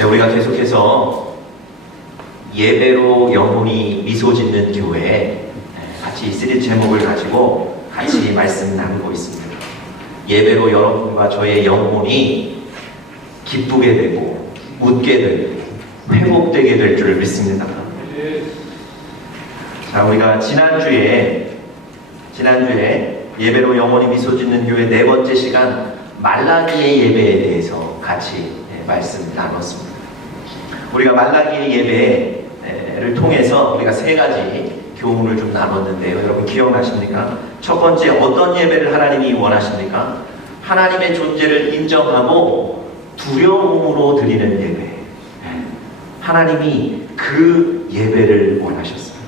네, 우리가 계속해서 예배로 영혼이 미소 짓는 교회 같이 시리즈 제목을 가지고 같이 말씀 나누고 있습니다. 예배로 여러분과 저의 영혼이 기쁘게 되고 웃게 되고 회복되게 될 줄 믿습니다. 자, 우리가 지난주에 예배로 영혼이 미소 짓는 교회 네 번째 시간 말라기의 예배에 대해서 같이 말씀 나눴습니다. 우리가 말라기의 예배를 통해서 우리가 세 가지 교훈을 좀 나눴는데요. 여러분 기억나십니까? 첫 번째, 어떤 예배를 하나님이 원하십니까? 하나님의 존재를 인정하고 두려움으로 드리는 예배. 하나님이 그 예배를 원하셨습니다.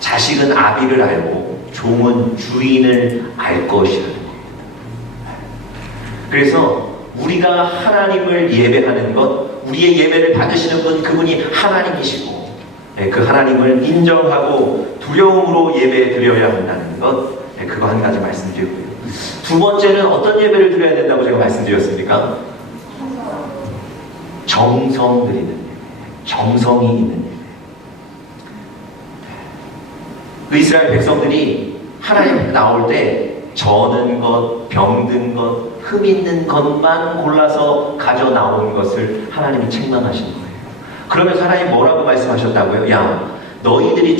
자식은 아비를 알고 종은 주인을 알 것이라는 겁니다. 그래서 우리가 하나님을 예배하는 것, 우리의 예배를 받으시는 분, 그분이 하나님이시고 그 하나님을 인정하고 두려움으로 예배 드려야 한다는 것, 그거 한 가지 말씀드리고요. 두 번째는 어떤 예배를 드려야 된다고 제가 말씀드렸습니까? 정성 드리는 예배, 정성이 있는 예배. 그 이스라엘 백성들이 하나님 나올 때 저는 것, 병든 것, 흠 있는 것만 골라서 가져 나온 것을 하나님이 책망하신 거예요. 그러면서 하나님 뭐라고 말씀하셨다고요? 야, 너희들이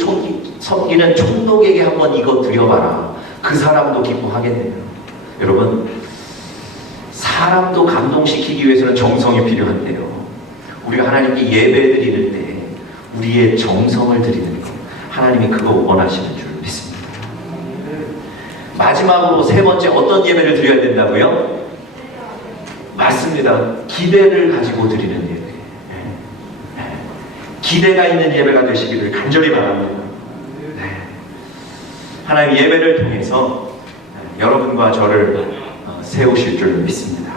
섬기는 총독에게 한번 이거 드려봐라. 그 사람도 기뻐하겠네요. 여러분, 사람도 감동시키기 위해서는 정성이 필요한데요. 우리가 하나님께 예배 드리는 때 우리의 정성을 드리는 것, 하나님이 그거 원하시는 줄 믿습니다. 마지막으로 세 번째, 어떤 예배를 드려야 된다고요? 맞습니다. 기대를 가지고 드리는 예배. 기대가 있는 예배가 되시기를 간절히 바랍니다. 하나님 예배를 통해서 여러분과 저를 세우실 줄 믿습니다.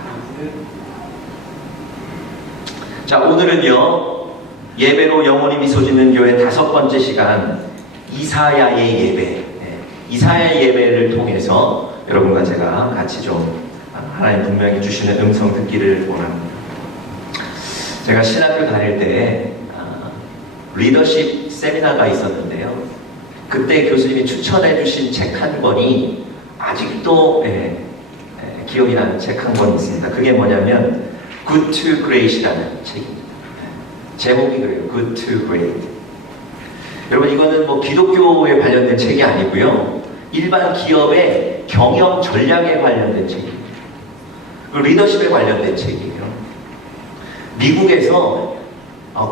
자, 오늘은요, 예배로 영혼이 미소 짓는 교회 다섯 번째 시간, 이사야의 예배. 이사야의 예배를 통해서 여러분과 제가 같이 좀 하나님 분명히 주시는 음성 듣기를 원합니다. 제가 신학교 다닐 때 리더십 세미나가 있었는데요. 그때 교수님이 추천해 주신 책 한 권이 아직도 기억이 나는 책 한 권이 있습니다. 그게 뭐냐면 Good to Great이라는 책입니다. 제목이 그래요. Good to Great. 여러분, 이거는 뭐 기독교에 관련된 책이 아니고요. 일반 기업의 경영 전략에 관련된 책입니다. 리더십에 관련된 책이에요. 미국에서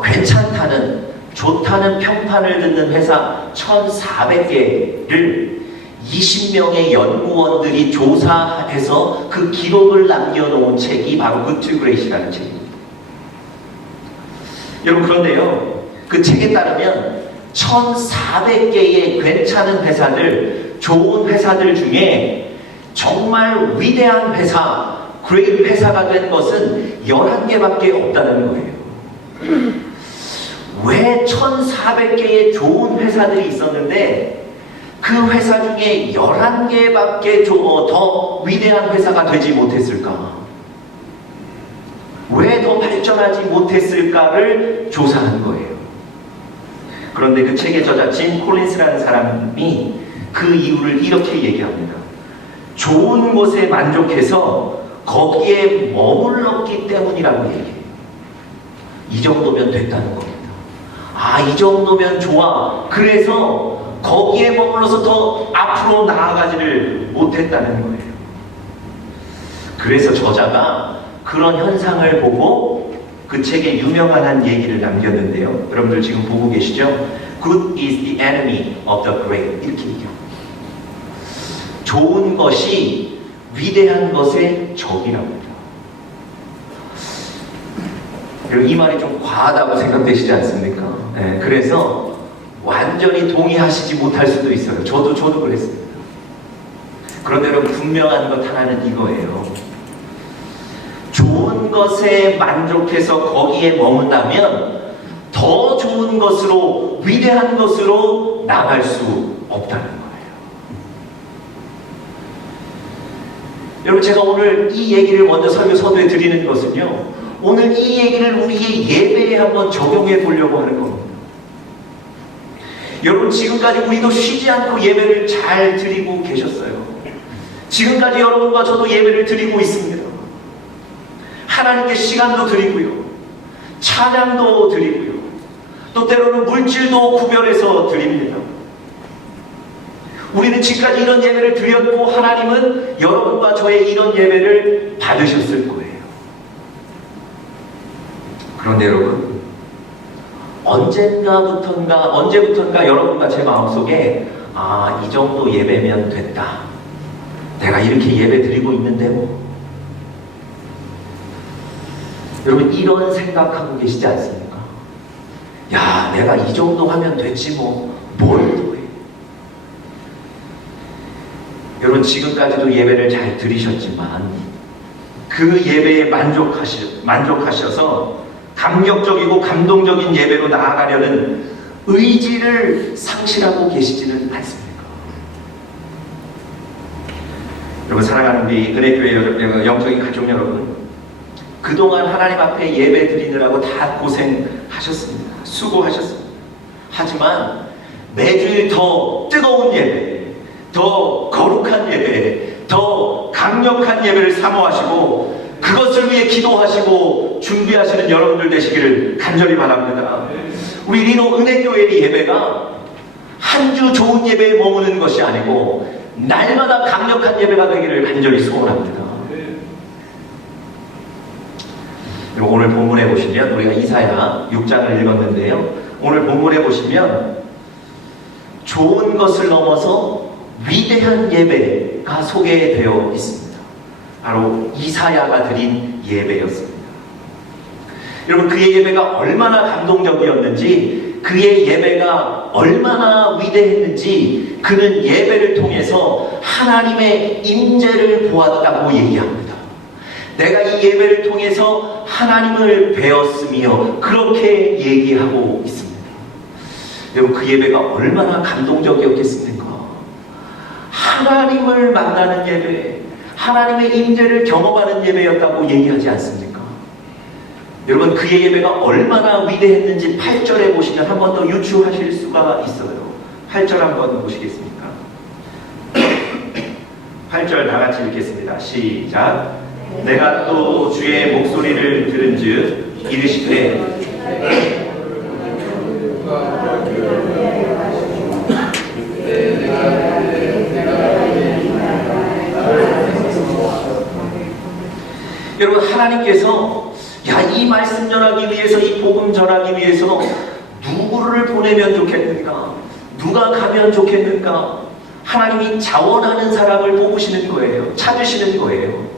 괜찮다는, 좋다는 평판을 듣는 회사 1,400개를 20명의 연구원들이 조사해서 그 기록을 남겨놓은 책이 바로 Good to Great이라는 책입니다. 여러분, 그런데요, 그 책에 따르면 1,400개의 괜찮은 회사들, 좋은 회사들 중에 정말 위대한 회사, 그레이트 회사가 된 것은 11개밖에 없다는 거예요. 왜 1,400개의 좋은 회사들이 있었는데 그 회사 중에 11개밖에 더 위대한 회사가 되지 못했을까? 왜 더 발전하지 못했을까를 조사한 거예요. 그런데 그 책의 저자 짐 콜린스라는 사람이 그 이유를 이렇게 얘기합니다. 좋은 곳에 만족해서 거기에 머물렀기 때문이라고 얘기해요. 이 정도면 됐다는 겁니다. 아, 이 정도면 좋아. 그래서 거기에 머물러서 더 앞으로 나아가지를 못했다는 거예요. 그래서 저자가 그런 현상을 보고 그 책에 유명한 한 얘기를 남겼는데요. 여러분들 지금 보고 계시죠? Good is the enemy of the great. 이렇게 얘기합니다. 좋은 것이 위대한 것의 적이랍니다. 이 말이 좀 과하다고 생각되시지 않습니까? 네, 그래서 완전히 동의하시지 못할 수도 있어요. 저도 그랬습니다. 그런데 여러분, 분명한 것 하나는 이거예요. 좋은 것에 만족해서 거기에 머문다면 더 좋은 것으로, 위대한 것으로 나갈 수 없다는 거예요. 여러분, 제가 오늘 이 얘기를 먼저 설교 서두에 드리는 것은요, 오늘 이 얘기를 우리의 예배에 한번 적용해 보려고 하는 겁니다. 여러분, 지금까지 우리도 쉬지 않고 예배를 잘 드리고 계셨어요. 지금까지 여러분과 저도 예배를 드리고 있습니다. 하나님께 시간도 드리고요, 찬양도 드리고요, 또 때로는 물질도 구별해서 드립니다. 우리는 지금까지 이런 예배를 드렸고 하나님은 여러분과 저의 이런 예배를 받으셨을 거예요. 그런데 여러분, 언제부턴가 여러분과 제 마음속에 이 정도 예배면 됐다, 내가 이렇게 예배 드리고 있는데 뭐, 여러분 이런 생각하고 계시지 않습니까? 야, 내가 이 정도 하면 됐지 뭐, 뭘 더 해. 여러분, 지금까지도 예배를 잘 드리셨지만 그 예배에 만족하셔서 감격적이고 감동적인 예배로 나아가려는 의지를 상실하고 계시지는 않습니까? 여러분, 사랑하는 우리 은혜교회 영적인 가족 여러분, 그동안 하나님 앞에 예배 드리느라고 다 고생하셨습니다. 수고하셨습니다. 하지만 매주일 더 뜨거운 예배, 더 거룩한 예배, 더 강력한 예배를 사모하시고 그것을 위해 기도하시고 준비하시는 여러분들 되시기를 간절히 바랍니다. 우리 리노 은혜교회의 예배가 한 주 좋은 예배에 머무는 것이 아니고 날마다 강력한 예배가 되기를 간절히 소원합니다. 오늘 본문에 보시면, 우리가 이사야 6장을 읽었는데요, 오늘 본문에 보시면 좋은 것을 넘어서 위대한 예배가 소개되어 있습니다. 바로 이사야가 드린 예배였습니다. 여러분, 그의 예배가 얼마나 감동적이었는지, 그의 예배가 얼마나 위대했는지 그는 예배를 통해서 하나님의 임재를 보았다고 얘기합니다. 내가 이 예배를 통해서 하나님을 배웠으며 그렇게 얘기하고 있습니다. 여러분, 그 예배가 얼마나 감동적이었겠습니까? 하나님을 만나는 예배, 하나님의 임재를 경험하는 예배였다고 얘기하지 않습니까? 여러분, 그의 예배가 얼마나 위대했는지 8절에 보시면 한 번 더 유추하실 수가 있어요. 8절 한번 보시겠습니까? 8절 다 같이 읽겠습니다. 시작. 내가 또 주의 목소리를 들은즉 이르시되 여러분, 하나님께서 이 말씀 전하기 위해서, 이 복음 전하기 위해서 누구를 보내면 좋겠는가, 누가 가면 좋겠는가, 하나님이 자원하는 사람을 뽑으시는 거예요. 찾으시는 거예요.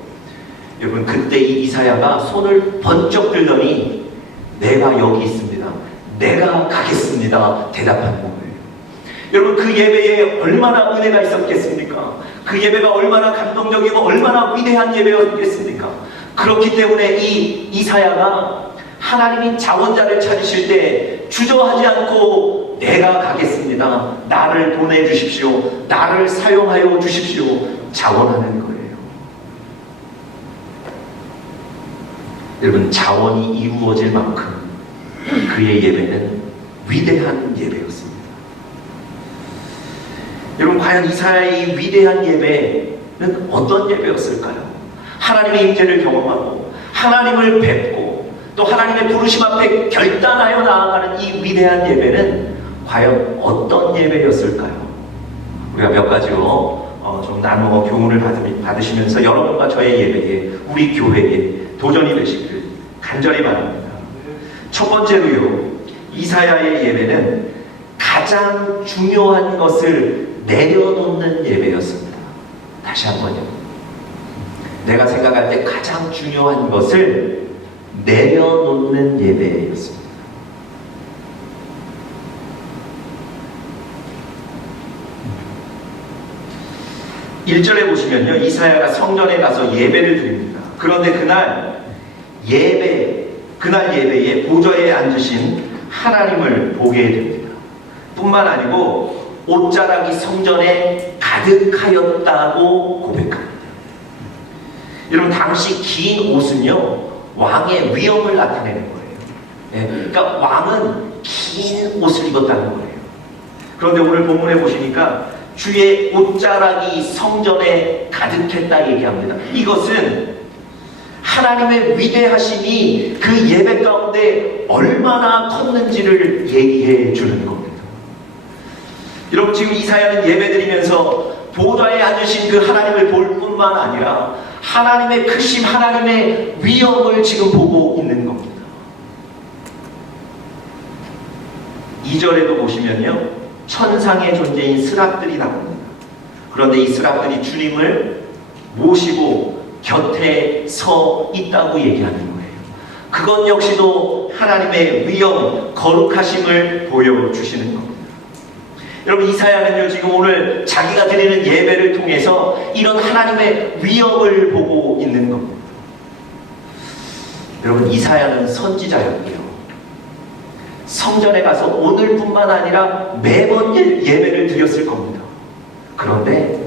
여러분, 그때 이 이사야가 손을 번쩍 들더니 내가 여기 있습니다, 내가 가겠습니다 대답하는 거예요. 여러분, 그 예배에 얼마나 은혜가 있었겠습니까? 그 예배가 얼마나 감동적이고 얼마나 위대한 예배였겠습니까? 그렇기 때문에 이 이사야가 하나님이 자원자를 찾으실 때 주저하지 않고 내가 가겠습니다, 나를 보내주십시오, 나를 사용하여 주십시오 자원하는 거예요. 여러분, 자원이 이루어질 만큼 그의 예배는 위대한 예배였습니다. 여러분, 과연 이사야의 위대한 예배는 어떤 예배였을까요? 하나님의 임재를 경험하고 하나님을 뵙고 또 하나님의 부르심 앞에 결단하여 나아가는 이 위대한 예배는 과연 어떤 예배였을까요? 우리가 몇 가지로 좀 나누어 교훈을 받으시면서 여러분과 저의 예배에, 우리 교회에 도전이 되시기를 간절히 바랍니다. 첫 번째로요, 이사야의 예배는 가장 중요한 것을 내려놓는 예배였습니다. 다시 한번요. 내가 생각할 때 가장 중요한 것을 내려놓는 예배였습니다. 1절에 보시면요, 이사야가 성전에 가서 예배를 드립니다. 그런데 그날 예배에 보좌에 앉으신 하나님을 보게 됩니다. 뿐만 아니고 옷자락이 성전에 가득하였다고 고백합니다. 여러분, 당시 긴 옷은요 왕의 위엄을 나타내는 거예요. 예, 그러니까 왕은 긴 옷을 입었다는 거예요. 그런데 오늘 본문에 보시니까 주의 옷자락이 성전에 가득했다 얘기합니다. 이것은 하나님의 위대하심이 그 예배 가운데 얼마나 컸는지를 얘기해 주는 겁니다. 여러분, 지금 이사야는 예배드리면서 보좌에 앉으신 그 하나님을 볼 뿐만 아니라 하나님의 크심, 하나님의 위엄을 지금 보고 있는 겁니다. 2절에도 보시면요, 천상의 존재인 스랍들이 나옵니다. 그런데 이 스랍들이 주님을 모시고 곁에 서 있다고 얘기하는 거예요. 그것 역시도 하나님의 위엄, 거룩하심을 보여주시는 겁니다. 여러분, 이사야는요, 지금 오늘 자기가 드리는 예배를 통해서 이런 하나님의 위엄을 보고 있는 겁니다. 여러분, 이사야는 선지자였고요. 성전에 가서 오늘뿐만 아니라 매번 예배를 드렸을 겁니다. 그런데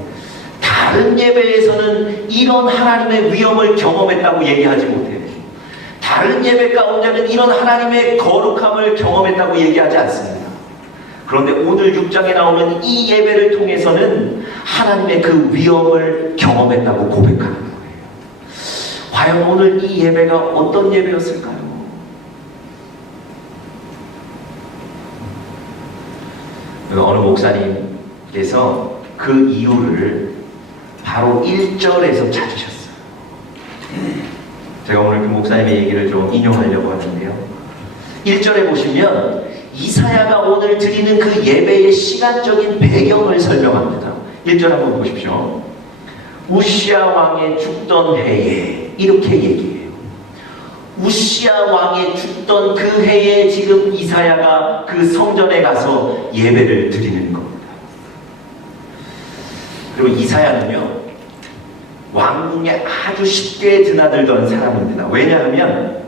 다른 예배에서는 이런 하나님의 위엄을 경험했다고 얘기하지 못해요. 다른 예배 가운데는 이런 하나님의 거룩함을 경험했다고 얘기하지 않습니다. 그런데 오늘 6장에 나오는 이 예배를 통해서는 하나님의 그 위엄을 경험했다고 고백하는 거예요. 과연 오늘 이 예배가 어떤 예배였을까요? 어느 목사님께서 그 이유를 바로 1절에서 찾으셨어요. 제가 오늘 그 목사님의 얘기를 좀 인용하려고 하는데요. 1절에 보시면 이사야가 오늘 드리는 그 예배의 시간적인 배경을 설명합니다. 1절 한번 보십시오. 우시야 왕의 죽던 해에, 이렇게 얘기해요. 우시야 왕의 죽던 그 해에 지금 이사야가 그 성전에 가서 예배를 드리는 겁니다. 그리고 이사야는요, 왕궁에 아주 쉽게 드나들던 사람입니다. 왜냐하면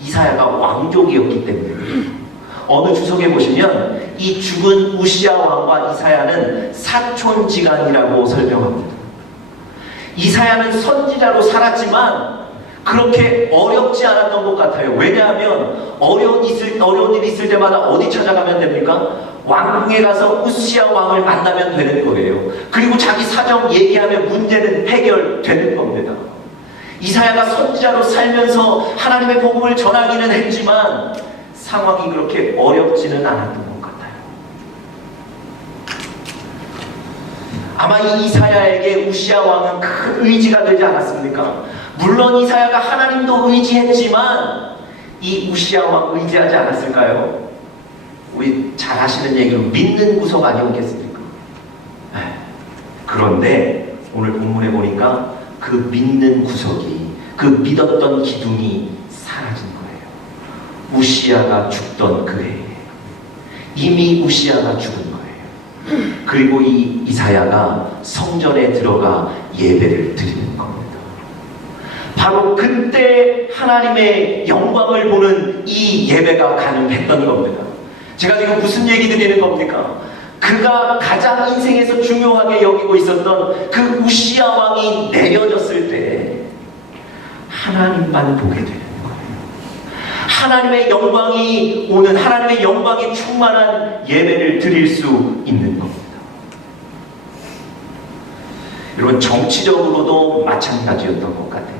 이사야가 왕족이었기 때문에. 어느 주석에 보시면 이 죽은 우시야 왕과 이사야는 사촌지간이라고 설명합니다. 이사야는 선지자로 살았지만 그렇게 어렵지 않았던 것 같아요. 왜냐하면 어려운 일이 있을 때마다 어디 찾아가면 됩니까? 왕궁에 가서 우시야 왕을 만나면 되는 거예요. 그리고 자기 사정 얘기하면 문제는 해결되는 겁니다. 이사야가 선지자로 살면서 하나님의 복음을 전하기는 했지만 상황이 그렇게 어렵지는 않았던 것 같아요. 아마 이 이사야에게 우시야 왕은 큰 의지가 되지 않았습니까? 물론 이사야가 하나님도 의지했지만 이 우시야 왕 의지하지 않았을까요? 우리 잘 아시는 얘기로 믿는 구석 아니었겠습니까? 그런데 오늘 본문에 보니까 그 믿는 구석이, 그 믿었던 기둥이 사라진 거예요. 우시야가 죽던 그 해에 이미 우시야가 죽은 거예요. 그리고 이 이사야가 성전에 들어가 예배를 드리는 겁니다. 바로 그때 하나님의 영광을 보는 이 예배가 가능했던 겁니다. 제가 지금 무슨 얘기 드리는 겁니까? 그가 가장 인생에서 중요하게 여기고 있었던 그 우시야 왕이 내려졌을 때 하나님만 보게 되는 거예요. 하나님의 영광이 오는, 하나님의 영광이 충만한 예배를 드릴 수 있는 겁니다. 여러분, 정치적으로도 마찬가지였던 것 같아요.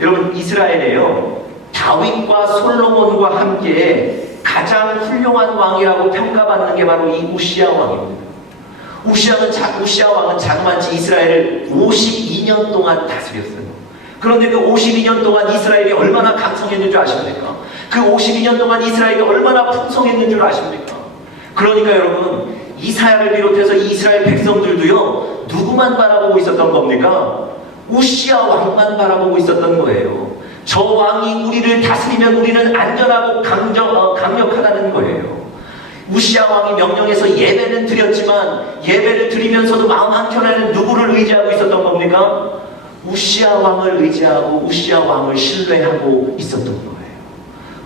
여러분, 이스라엘에요, 다윗과 솔로몬과 함께 가장 훌륭한 왕이라고 평가받는 게 바로 이 우시야 왕입니다. 우시야 왕은 자그마치 이스라엘을 52년 동안 다스렸어요. 그런데 그 52년 동안 이스라엘이 얼마나 강성했는 줄 아십니까? 그 52년 동안 이스라엘이 얼마나 풍성했는 줄 아십니까? 그러니까 여러분, 이사야를 비롯해서 이스라엘 백성들도요, 누구만 바라보고 있었던 겁니까? 우시야 왕만 바라보고 있었던 거예요. 저 왕이 우리를 다스리면 우리는 안전하고 강력하다는 거예요. 우시야 왕이 명령해서 예배는 드렸지만 예배를 드리면서도 마음 한켠에는 누구를 의지하고 있었던 겁니까? 우시야 왕을 의지하고 우시야 왕을 신뢰하고 있었던 거예요.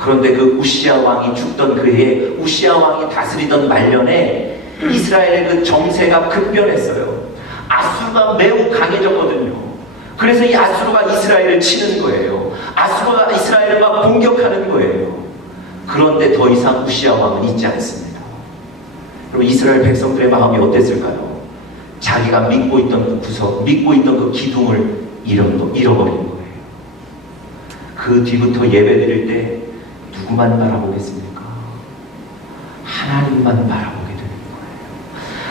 그런데 그 우시야 왕이 죽던 그 해에 우시야 왕이 다스리던 말년에 이스라엘의 그 정세가 급변했어요. 아수르가 매우 강해졌거든요. 그래서 이 아수르가 이스라엘을 치는 거예요. 아수르가 이스라엘을 막 공격하는 거예요. 그런데 더 이상 우시야 왕은 있지 않습니다. 그럼 이스라엘 백성들의 마음이 어땠을까요? 자기가 믿고 있던 그 구석, 믿고 있던 그 기둥을 잃어버린 거예요. 그 뒤부터 예배 드릴 때 누구만 바라보겠습니까? 하나님만 바라보게 되는 거예요.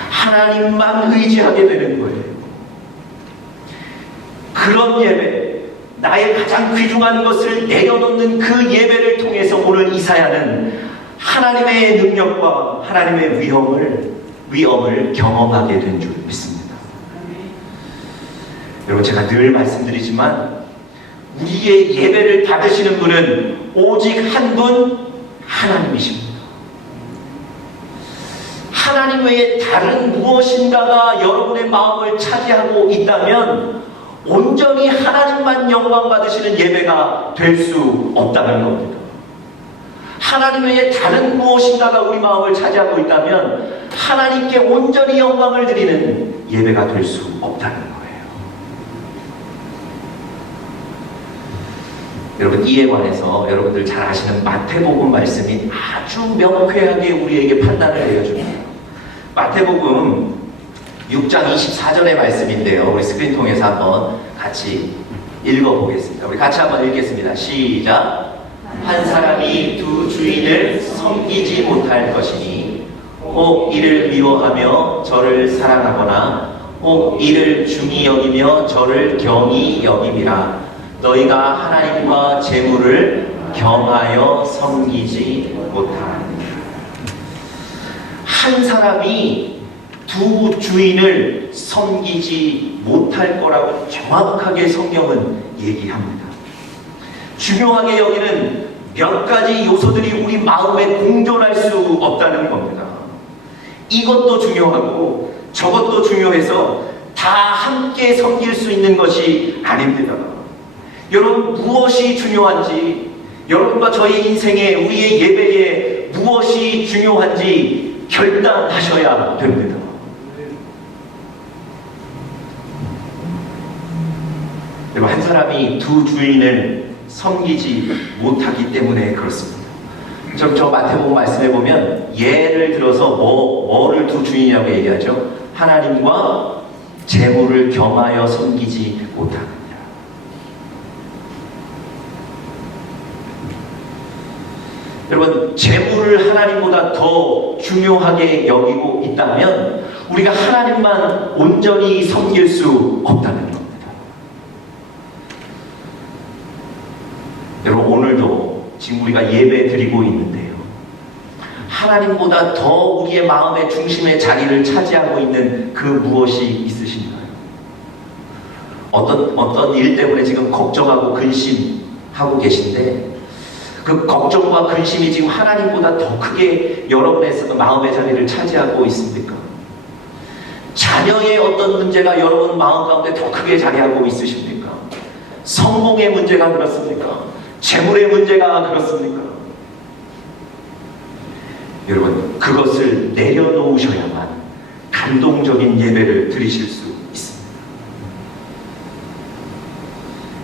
하나님만 의지하게 되는 거예요. 그런 예배, 나의 가장 귀중한 것을 내려놓는 그 예배를 통해서 오늘 이사야는 하나님의 능력과 하나님의 위엄을 경험하게 된 줄 믿습니다. 여러분, 제가 늘 말씀드리지만 우리의 예배를 받으시는 분은 오직 한 분, 하나님이십니다. 하나님 외에 다른 무엇인가가 여러분의 마음을 차지하고 있다면 온전히 하나님만 영광 받으시는 예배가 될 수 없다는 겁니다. 하나님 외에 다른 무엇인가가 우리 마음을 차지하고 있다면 하나님께 온전히 영광을 드리는 예배가 될 수 없다는 거예요. 여러분, 이에 관해서 여러분들 잘 아시는 마태복음 말씀이 아주 명쾌하게 우리에게 판단을 내려줍니다. 마태복음 6장 24절의 말씀인데요. 우리 스크린 통해서 한번 같이 읽어보겠습니다. 우리 같이 한번 읽겠습니다. 시작. 한 사람이 두 주인을 섬기지 못할 것이니 혹 이를 미워하며 저를 사랑하거나 혹 이를 중히 여기며 저를 경히 여김이라. 너희가 하나님과 재물을 겸하여 섬기지 못하느니라. 한 사람이 두 주인을 섬기지 못할 거라고 정확하게 성경은 얘기합니다. 중요하게 여기는 몇 가지 요소들이 우리 마음에 공존할 수 없다는 겁니다. 이것도 중요하고 저것도 중요해서 다 함께 섬길 수 있는 것이 아닙니다. 여러분, 무엇이 중요한지, 여러분과 저의 인생에, 우리의 예배에 무엇이 중요한지 결단하셔야 됩니다. 여러분, 한 사람이 두 주인을 섬기지 못하기 때문에 그렇습니다. 저 마태복음 말씀해 보면 예를 들어서 뭐를 두 주인이라고 얘기하죠? 하나님과 재물을 겸하여 섬기지 못하느니라. 여러분, 재물을 하나님보다 더 중요하게 여기고 있다면 우리가 하나님만 온전히 섬길 수 없다는 겁니다. 여러분, 오늘도 지금 우리가 예배 드리고 있는데요, 하나님보다 더 우리의 마음의 중심의 자리를 차지하고 있는 그 무엇이 있으신가요? 어떤 일 때문에 지금 걱정하고 근심하고 계신데 그 걱정과 근심이 지금 하나님보다 더 크게 여러분의 마음의 자리를 차지하고 있습니까? 자녀의 어떤 문제가 여러분 마음 가운데 더 크게 자리하고 있으십니까? 성공의 문제가 그렇습니까? 재물의 문제가 그렇습니까? 여러분, 그것을 내려놓으셔야만 감동적인 예배를 드리실 수 있습니다.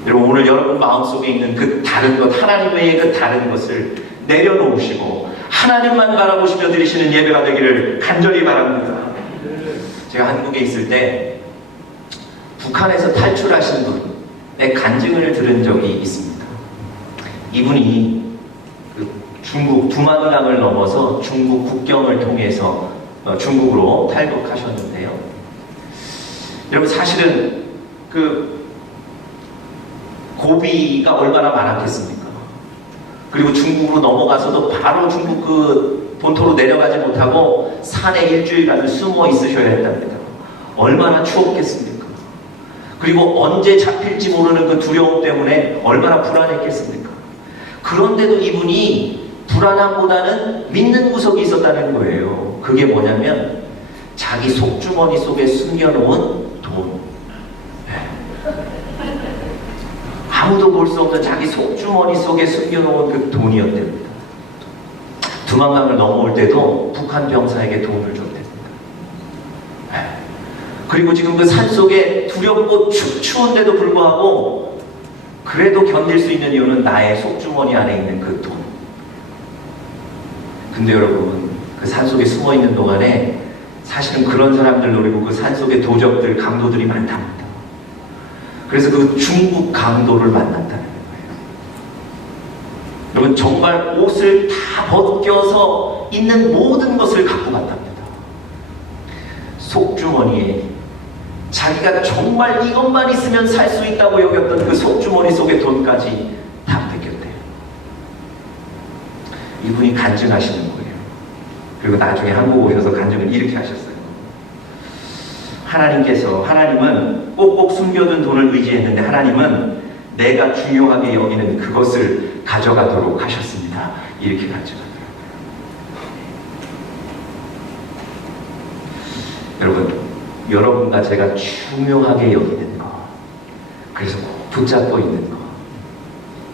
여러분, 오늘 여러분 마음속에 있는 그 다른 것, 하나님 외의 그 다른 것을 내려놓으시고 하나님만 바라보시며 드리시는 예배가 되기를 간절히 바랍니다. 제가 한국에 있을 때 북한에서 탈출하신 분의 간증을 들은 적이 있습니다. 이분이 중국 두만강을 넘어서 중국 국경을 통해서 중국으로 탈북하셨는데요. 여러분, 사실은 그 고비가 얼마나 많았겠습니까? 그리고 중국으로 넘어가서도 바로 중국 그 본토로 내려가지 못하고 산에 일주일간을 숨어 있으셔야 했답니다. 얼마나 추웠겠습니까? 그리고 언제 잡힐지 모르는 그 두려움 때문에 얼마나 불안했겠습니까? 그런데도 이분이 불안함보다는 믿는 구석이 있었다는 거예요. 그게 뭐냐면 자기 속주머니 속에 숨겨놓은 돈. 아무도 볼 수 없는 자기 속주머니 속에 숨겨놓은 그 돈이었답니다. 두만강을 넘어올 때도 북한 병사에게 돈을 줬답니다. 그리고 지금 그 산속에 두렵고 추운데도 불구하고 그래도 견딜 수 있는 이유는 나의 속주머니 안에 있는 그 돈. 근데 여러분, 그 산속에 숨어 있는 동안에 사실은 그런 사람들 노리고 그 산속에 도적들, 강도들이 많답니다. 그래서 그 중국 강도를 만났다는 거예요. 여러분, 정말 옷을 다 벗겨서 있는 모든 것을 갖고 갔답니다. 속주머니에 자기가 정말 이것만 있으면 살 수 있다고 여겼던 그 속주머니 속의 돈까지 다 뺏겼대요. 이분이 간증하시는 거예요. 그리고 나중에 한국 오셔서 간증을 이렇게 하셨어요. 하나님은 꼭꼭 숨겨둔 돈을 의지했는데 하나님은 내가 중요하게 여기는 그것을 가져가도록 하셨습니다. 이렇게 간증하더라고요. 여러분과 제가 중요하게 여기는 것, 그래서 꼭 붙잡고 있는 것,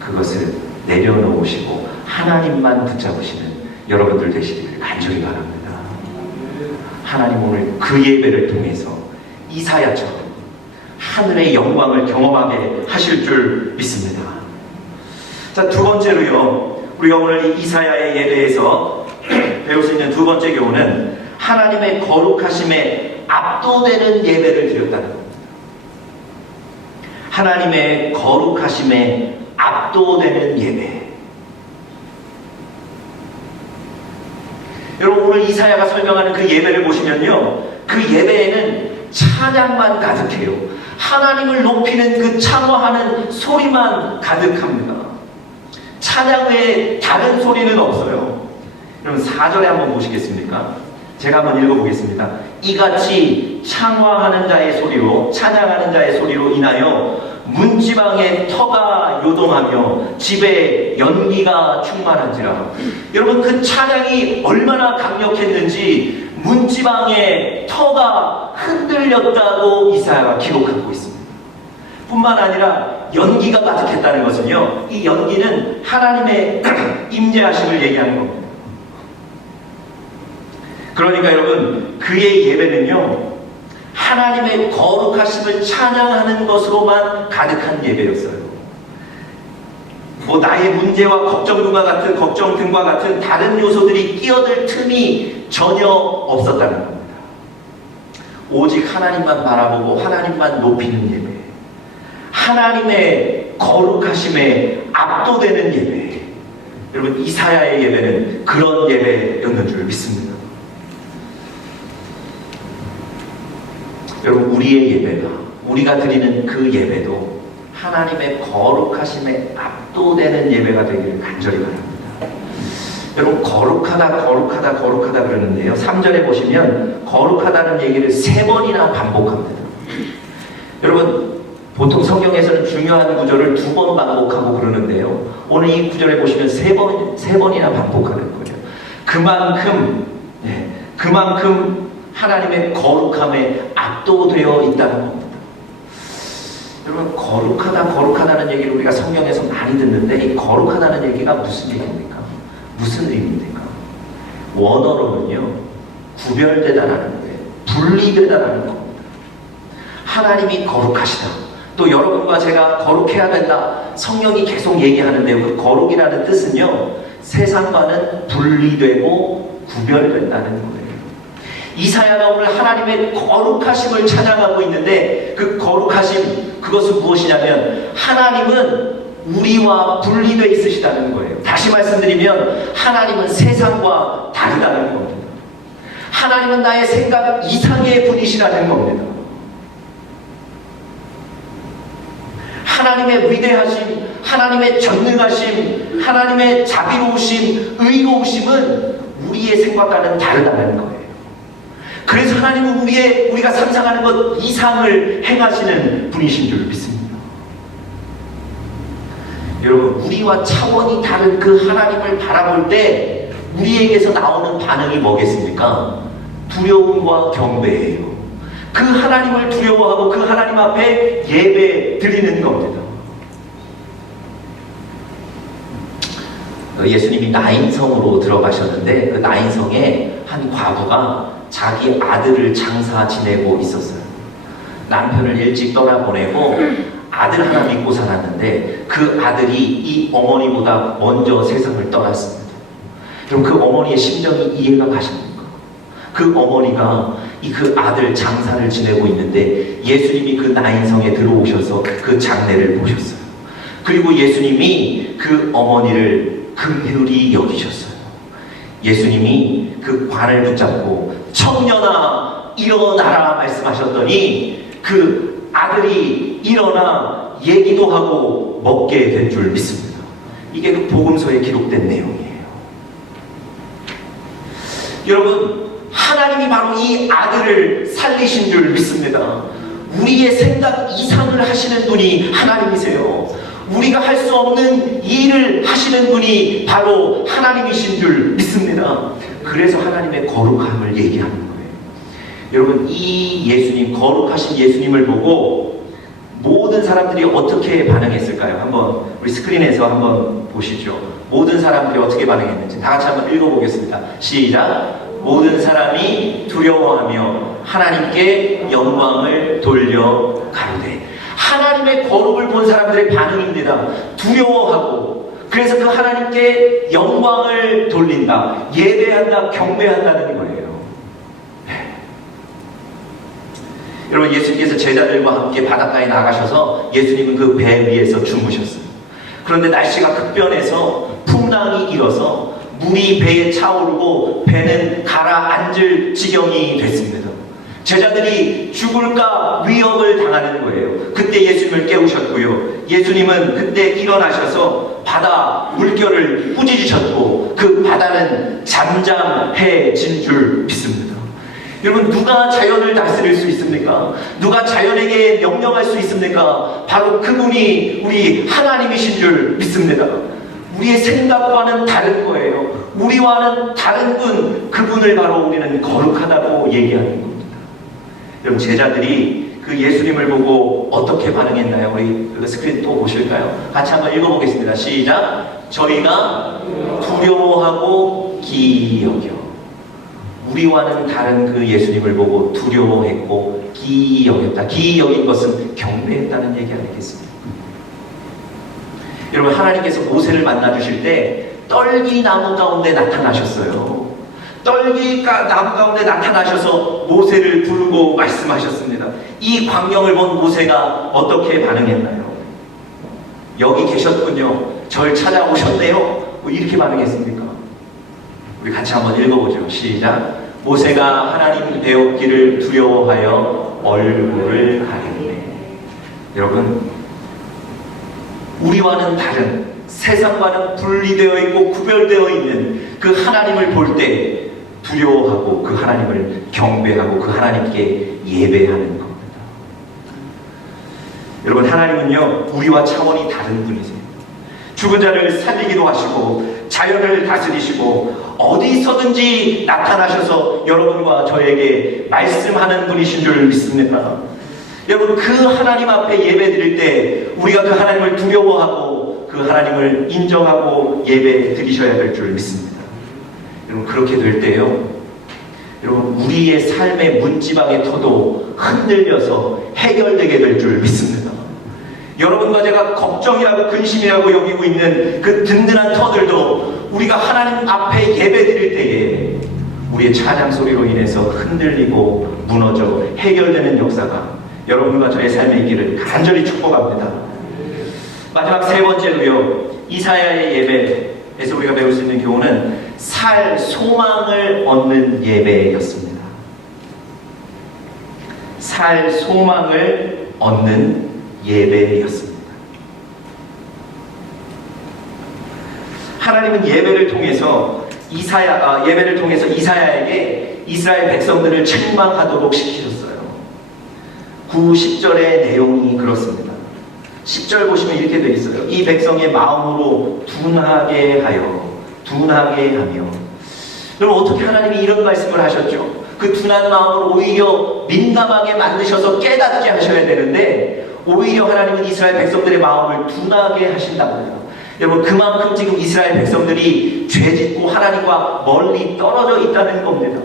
그것을 내려놓으시고 하나님만 붙잡으시는 여러분들 되시기를 간절히 바랍니다. 하나님 오늘 그 예배를 통해서 이사야처럼 하늘의 영광을 경험하게 하실 줄 믿습니다. 자, 두 번째로요, 우리가 오늘 이 이사야의 예배에서 배울 수 있는 두 번째 교훈은 하나님의 거룩하심에 압도되는 예배를 드렸다는 겁니다. 하나님의 거룩하심에 압도되는 예배. 여러분, 오늘 이사야가 설명하는 그 예배를 보시면요, 그 예배에는 찬양만 가득해요. 하나님을 높이는 그 찬양하는 소리만 가득합니다. 찬양 외에 다른 소리는 없어요. 여러분, 4절에 한번 보시겠습니까? 제가 한번 읽어보겠습니다. 이같이 창화하는 자의 소리로, 찬양하는 자의 소리로 인하여 문지방에 터가 요동하며 집에 연기가 충만한지라. 여러분, 그 찬양이 얼마나 강력했는지 문지방에 터가 흔들렸다고 이사야가 기록하고 있습니다. 뿐만 아니라 연기가 가득했다는 것은요, 이 연기는 하나님의 임재하심을 얘기하는 겁니다. 그러니까 여러분, 그의 예배는요, 하나님의 거룩하심을 찬양하는 것으로만 가득한 예배였어요. 나의 문제와 걱정 등과 같은 다른 요소들이 끼어들 틈이 전혀 없었다는 겁니다. 오직 하나님만 바라보고 하나님만 높이는 예배, 하나님의 거룩하심에 압도되는 예배. 여러분, 이사야의 예배는 그런 예배였는 줄 믿습니다. 여러분, 우리의 예배가, 우리가 드리는 그 예배도 하나님의 거룩하심에 압도되는 예배가 되기를 간절히 바랍니다. 여러분, 거룩하다 그러는데요, 3절에 보시면 거룩하다는 얘기를 3번이나 반복합니다. 여러분, 보통 성경에서는 중요한 구절을 2번 반복하고 그러는데요, 오늘 이 구절에 보시면 3번이나 반복하는 거예요. 그만큼 하나님의 거룩함에 압도되어 있다는 겁니다. 여러분, 거룩하다는 얘기를 우리가 성경에서 많이 듣는데, 이 거룩하다는 얘기가 무슨 얘기입니까? 무슨 의미입니까? 원어로는요, 구별되다라는 거예요. 분리되다라는 겁니다. 하나님이 거룩하시다. 또 여러분과 제가 거룩해야 된다. 성령이 계속 얘기하는데요, 그 거룩이라는 뜻은요, 세상과는 분리되고 구별된다는 거예요. 이사야가 오늘 하나님의 거룩하심을 찬양하고 있는데, 그 거룩하심, 그것은 무엇이냐면 하나님은 우리와 분리되어 있으시다는 거예요. 다시 말씀드리면 하나님은 세상과 다르다는 겁니다. 하나님은 나의 생각 이상의 분이시라는 겁니다. 하나님의 위대하심, 하나님의 전능하심, 하나님의 자비로우심, 의로우심은 우리의 생각과는 다르다는 거예요. 그래서 하나님은 우리가 상상하는 것 이상을 행하시는 분이신 줄 믿습니다. 여러분, 우리와 차원이 다른 그 하나님을 바라볼 때 우리에게서 나오는 반응이 뭐겠습니까? 두려움과 경배예요. 그 하나님을 두려워하고 그 하나님 앞에 예배 드리는 겁니다. 예수님이 나인성으로 들어가셨는데, 그 나인성에 한 과부가 자기 아들을 장사 지내고 있었어요. 남편을 일찍 떠나보내고 아들 하나 믿고 살았는데 그 아들이 이 어머니보다 먼저 세상을 떠났습니다. 그럼 그 어머니의 심정이 이해가 가십니까? 그 어머니가 그 아들 장사를 지내고 있는데 예수님이 그 나인성에 들어오셔서 그 장례를 보셨어요. 그리고 예수님이 그 어머니를 긍휼히 여기셨어요. 예수님이 그 관을 붙잡고 청년아 일어나라 말씀하셨더니 그 아들이 일어나 얘기도 하고 먹게 된 줄 믿습니다. 이게 그 복음서에 기록된 내용이에요. 여러분, 하나님이 바로 이 아들을 살리신 줄 믿습니다. 우리의 생각 이상을 하시는 분이 하나님이세요. 우리가 할 수 없는 일을 하시는 분이 바로 하나님이신 줄 믿습니다. 그래서 하나님의 거룩함을 얘기하는 거예요. 여러분, 이 예수님, 거룩하신 예수님을 보고 모든 사람들이 어떻게 반응했을까요? 한번 우리 스크린에서 한번 보시죠. 모든 사람들이 어떻게 반응했는지 다 같이 한번 읽어보겠습니다. 시작! 모든 사람이 두려워하며 하나님께 영광을 돌려 가로되. 하나님의 거룩을 본 사람들의 반응입니다. 두려워하고, 그래서 그 하나님께 영광을 돌린다, 예배한다, 경배한다는 거예요. 네. 여러분, 예수님께서 제자들과 함께 바닷가에 나가셔서 예수님은 그 배 위에서 주무셨어요. 그런데 날씨가 급변해서 풍랑이 일어서 물이 배에 차오르고 배는 가라앉을 지경이 됐습니다. 제자들이 죽을까 위협을 당하는 거예요. 그때 예수님을 깨우셨고요. 예수님은 그때 일어나셔서 바다 물결을 꾸짖으셨고 그 바다는 잠잠해진 줄 믿습니다. 여러분, 누가 자연을 다스릴 수 있습니까? 누가 자연에게 명령할 수 있습니까? 바로 그분이 우리 하나님이신 줄 믿습니다. 우리의 생각과는 다른 거예요. 우리와는 다른 분, 그분을 바로 우리는 거룩하다고 얘기하는 겁니다. 여러분, 제자들이 그 예수님을 보고 어떻게 반응했나요? 우리 그 스크린 또 보실까요? 같이 한번 읽어보겠습니다. 시작! 저희가 두려워하고 기이 여겨. 우리와는 다른 그 예수님을 보고 두려워했고 기이 여겼다. 기이 여긴 것은 경배했다는 얘기 아니겠습니까? 여러분, 하나님께서 모세를 만나주실 때 떨기 나무 가운데 나타나셨어요. 떨기 나무 가운데 나타나셔서 모세를 부르고 말씀하셨습니다. 이 광경을 본 모세가 어떻게 반응했나요? 여기 계셨군요. 절 찾아오셨네요. 뭐 이렇게 반응했습니까? 우리 같이 한번 읽어보죠. 시작! 모세가 하나님 배웠기를 두려워하여 얼굴을 가렸네. 여러분, 우리와는 다른, 세상과는 분리되어 있고 구별되어 있는 그 하나님을 볼 때 두려워하고 그 하나님을 경배하고 그 하나님께 예배하는 겁니다. 여러분, 하나님은요, 우리와 차원이 다른 분이세요. 죽은 자를 살리기도 하시고 자연을 다스리시고 어디서든지 나타나셔서 여러분과 저에게 말씀하는 분이신 줄 믿습니다. 여러분, 그 하나님 앞에 예배 드릴 때 우리가 그 하나님을 두려워하고 그 하나님을 인정하고 예배 드리셔야 될 줄 믿습니다. 여러분, 그렇게 될 때요, 여러분, 우리의 삶의 문지방의 터도 흔들려서 해결되게 될 줄 믿습니다. 여러분과 제가 걱정이라고 근심이라고 여기고 있는 그 든든한 터들도 우리가 하나님 앞에 예배 드릴 때에 우리의 찬양 소리로 인해서 흔들리고 무너져 해결되는 역사가 여러분과 저의 삶에 있기를 간절히 축복합니다. 마지막 세 번째로요, 이사야의 예배에서 우리가 배울 수 있는 교훈은 살 소망을 얻는 예배였습니다. 살 소망을 얻는 예배였습니다. 하나님은 예배를 통해서 이사야에게 이스라엘 백성들을 책망하도록 시키셨어요. 9, 10절의 내용이 그렇습니다. 10절 보시면 이렇게 되어 있어요. 이 백성의 마음으로 둔하게 하며. 그럼 어떻게 하나님이 이런 말씀을 하셨죠? 그 둔한 마음을 오히려 민감하게 만드셔서 깨닫게 하셔야 되는데 오히려 하나님은 이스라엘 백성들의 마음을 둔하게 하신다고요. 여러분, 그만큼 지금 이스라엘 백성들이 죄짓고 하나님과 멀리 떨어져 있다는 겁니다.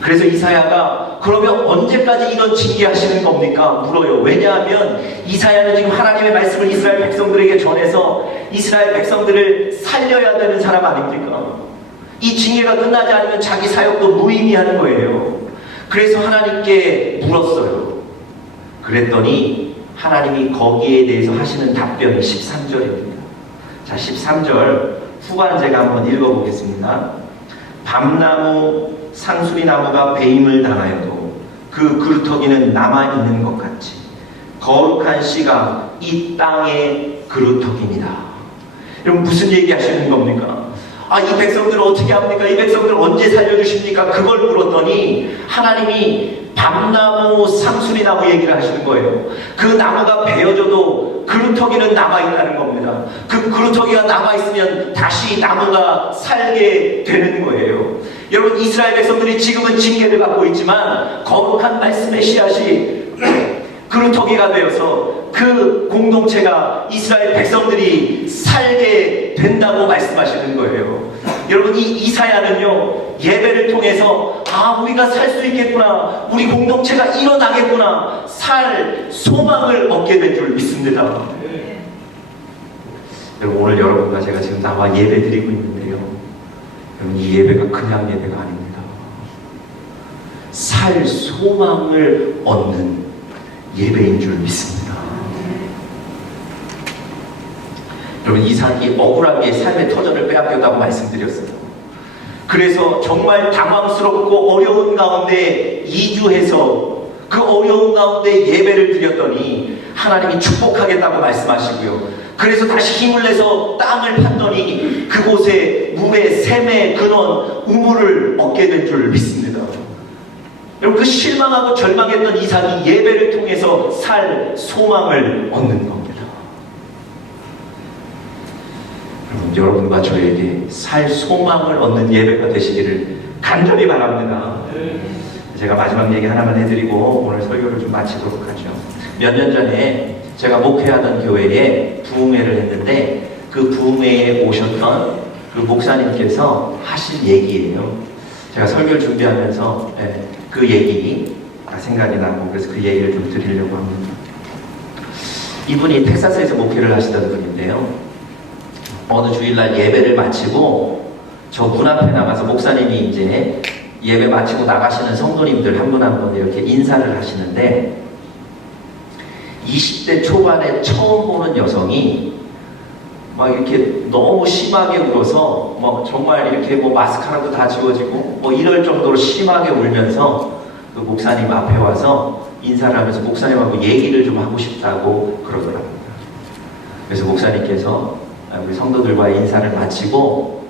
그래서 이사야가 그러면 언제까지 이런 징계하시는 겁니까? 물어요. 왜냐하면 이사야는 지금 하나님의 말씀을 이스라엘 백성들에게 전해서 이스라엘 백성들을 살려야 되는 사람 아닙니까? 이 징계가 끝나지 않으면 자기 사역도 무의미한 거예요. 그래서 하나님께 물었어요. 그랬더니 하나님이 거기에 대해서 하시는 답변이 13절입니다. 자, 13절 후반 제가 한번 읽어보겠습니다. 밤나무 상수리나무가 배임을 당하여도 그 그루터기는 남아있는 것 같이 거룩한 씨가 이 땅의 그루터기입니다. 여러분 무슨 얘기 하시는 겁니까? 이 백성들을 어떻게 합니까? 이 백성들을 언제 살려주십니까? 그걸 물었더니 하나님이 밤나무 상수리나무 얘기를 하시는 거예요. 그 나무가 베어져도 그루터기는 남아있다는 겁니다. 그 그루터기가 남아있으면 다시 나무가 살게 되는 거예요. 여러분 이스라엘 백성들이 지금은 징계를 받고 있지만 거룩한 말씀의 씨앗이 그루터기가 되어서 그 공동체가 이스라엘 백성들이 살게 된다고 말씀하시는 거예요. 여러분 이 이사야는요 예배를 통해서 우리가 살 수 있겠구나, 우리 공동체가 일어나겠구나, 살 소망을 얻게 된 줄 믿습니다. 여러분 오늘 여러분과 제가 지금 나와 예배 드리고 있는데요, 여러분 이 예배가 그냥 예배가 아닙니다. 살 소망을 얻는 예배인 줄 믿습니다. 여러분 이삭이 억울하게 삶의 터전을 빼앗겼다고 말씀드렸어요. 그래서 정말 당황스럽고 어려운 가운데 이주해서 그 어려운 가운데 예배를 드렸더니 하나님이 축복하겠다고 말씀하시고요. 그래서 다시 힘을 내서 땅을 팠더니 그곳에 물의 샘의 근원 우물을 얻게 된 줄 믿습니다. 여러분 그 실망하고 절망했던 이삭이 예배를 통해서 살 소망을 얻는 겁니다. 여러분과 저에게 살 소망을 얻는 예배가 되시기를 간절히 바랍니다. 제가 마지막 얘기 하나만 해드리고 오늘 설교를 좀 마치도록 하죠. 몇 년 전에 제가 목회하던 교회에 부흥회를 했는데 그 부흥회에 오셨던 그 목사님께서 하신 얘기예요. 제가 설교를 준비하면서 그 얘기가 생각이 나고 그래서 그 얘기를 좀 드리려고 합니다. 이분이 텍사스에서 목회를 하시던 분인데요, 어느 주일날 예배를 마치고 저 문 앞에 나가서 목사님이 이제 예배 마치고 나가시는 성도님들 한 분 한 분 이렇게 인사를 하시는데 20대 초반에 처음 보는 여성이 막 이렇게 너무 심하게 울어서 뭐 정말 이렇게 뭐 마스카라도 다 지워지고 뭐 이럴 정도로 심하게 울면서 그 목사님 앞에 와서 인사를 하면서 목사님하고 얘기를 좀 하고 싶다고 그러더라고요. 그래서 목사님께서 우리 성도들과의 인사를 마치고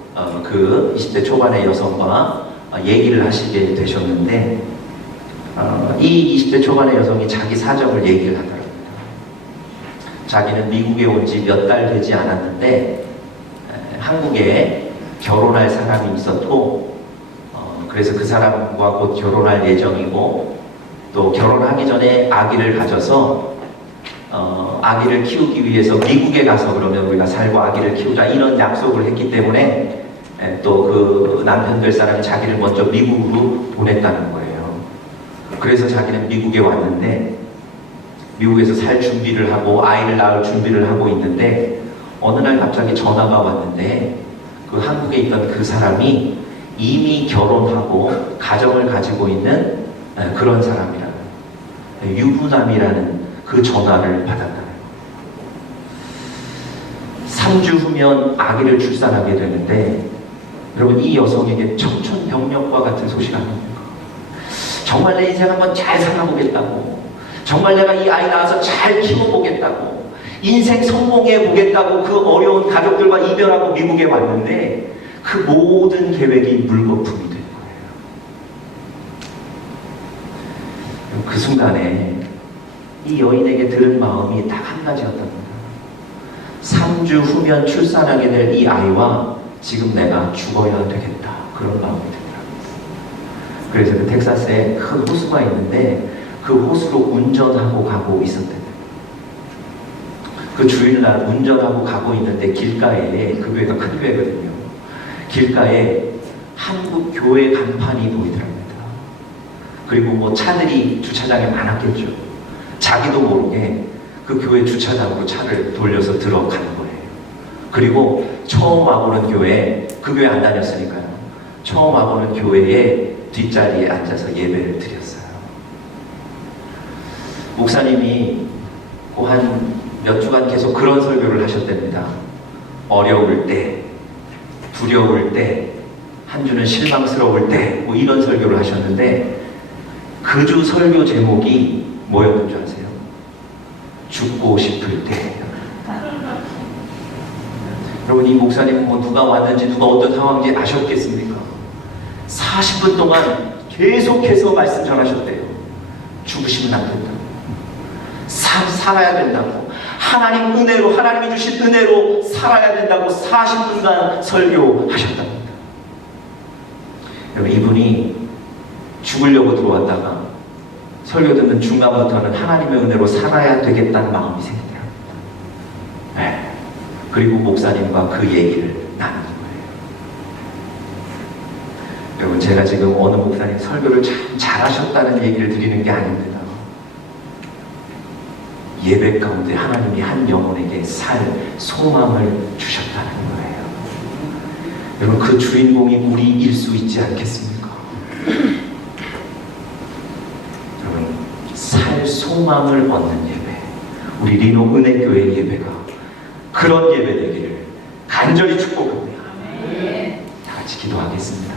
그 20대 초반의 여성과 얘기를 하시게 되셨는데 이 20대 초반의 여성이 자기 사정을 얘기를 하더라고요. 자기는 미국에 온 지 몇 달 되지 않았는데 한국에 결혼할 사람이 있었고 그래서 그 사람과 곧 결혼할 예정이고 또 결혼하기 전에 아기를 가져서 아기를 키우기 위해서 미국에 가서 그러면 우리가 살고 아기를 키우자 이런 약속을 했기 때문에 또 그 남편 될 사람이 자기를 먼저 미국으로 보냈다는 거예요. 그래서 자기는 미국에 왔는데 미국에서 살 준비를 하고 아이를 낳을 준비를 하고 있는데 어느 날 갑자기 전화가 왔는데 그 한국에 있던 그 사람이 이미 결혼하고 가정을 가지고 있는 그런 사람이라는 유부남이라는 그 전화를 받았다. 3주 후면 아기를 출산하게 되는데 여러분 이 여성에게 청천벽력과 같은 소식 아닙니까? 정말 내 인생 한번 잘 살아보겠다고, 정말 내가 이 아이 낳아서 잘 키워보겠다고, 인생 성공해 보겠다고 그 어려운 가족들과 이별하고 미국에 왔는데 그 모든 계획이 물거품이 된 거예요. 그 순간에 이 여인에게 들은 마음이 딱 한 가지였던 겁니다. 3주 후면 출산하게 될 이 아이와 지금 내가 죽어야 되겠다, 그런 마음이 들더라고요. 그래서 그 텍사스에 큰 호수가 있는데 그 호수로 운전하고 가고 있었대요. 그 주일날 운전하고 가고 있는데 길가에, 그 교회가 큰 교회거든요, 길가에 한국 교회 간판이 보이더랍니다. 그리고 뭐 차들이 주차장에 많았겠죠. 자기도 모르게 그 교회 주차장으로 차를 돌려서 들어가는 거예요. 그리고 처음 와보는 교회, 그 교회 안 다녔으니까요. 처음 와보는 교회의 뒷자리에 앉아서 예배를 드렸어요. 목사님이 그 한 몇 주간 계속 그런 설교를 하셨답니다. 어려울 때, 두려울 때, 한 주는 실망스러울 때, 뭐 이런 설교를 하셨는데 그 주 설교 제목이 뭐였는 줄 아세요? 죽고 싶을 때. 여러분, 이 목사님은 뭐 누가 왔는지 누가 어떤 상황인지 아셨겠습니까? 40분 동안 계속해서 말씀 전하셨대요. 죽으시면 안 된다고. 살아야 된다고. 하나님 은혜로, 하나님이 주신 은혜로 살아야 된다고 40분간 설교하셨답니다. 여러분, 이분이 죽으려고 들어왔다가 설교 듣는 중간부터는 하나님의 은혜로 살아야 되겠다는 마음이 생기더라고요. 네. 그리고 목사님과 그 얘기를 나누는 거예요. 여러분, 제가 지금 어느 목사님 설교를 참 잘하셨다는 얘기를 드리는 게 아닙니다. 예배 가운데 하나님이 한 영혼에게 살 소망을 주셨다는 거예요. 여러분, 그 주인공이 우리일 수 있지 않겠습니까? 여러분, 살 소망을 얻는 예배, 우리 리노 은혜교회 예배가 그런 예배 되기를 간절히 축복합니다. 다 같이 기도하겠습니다.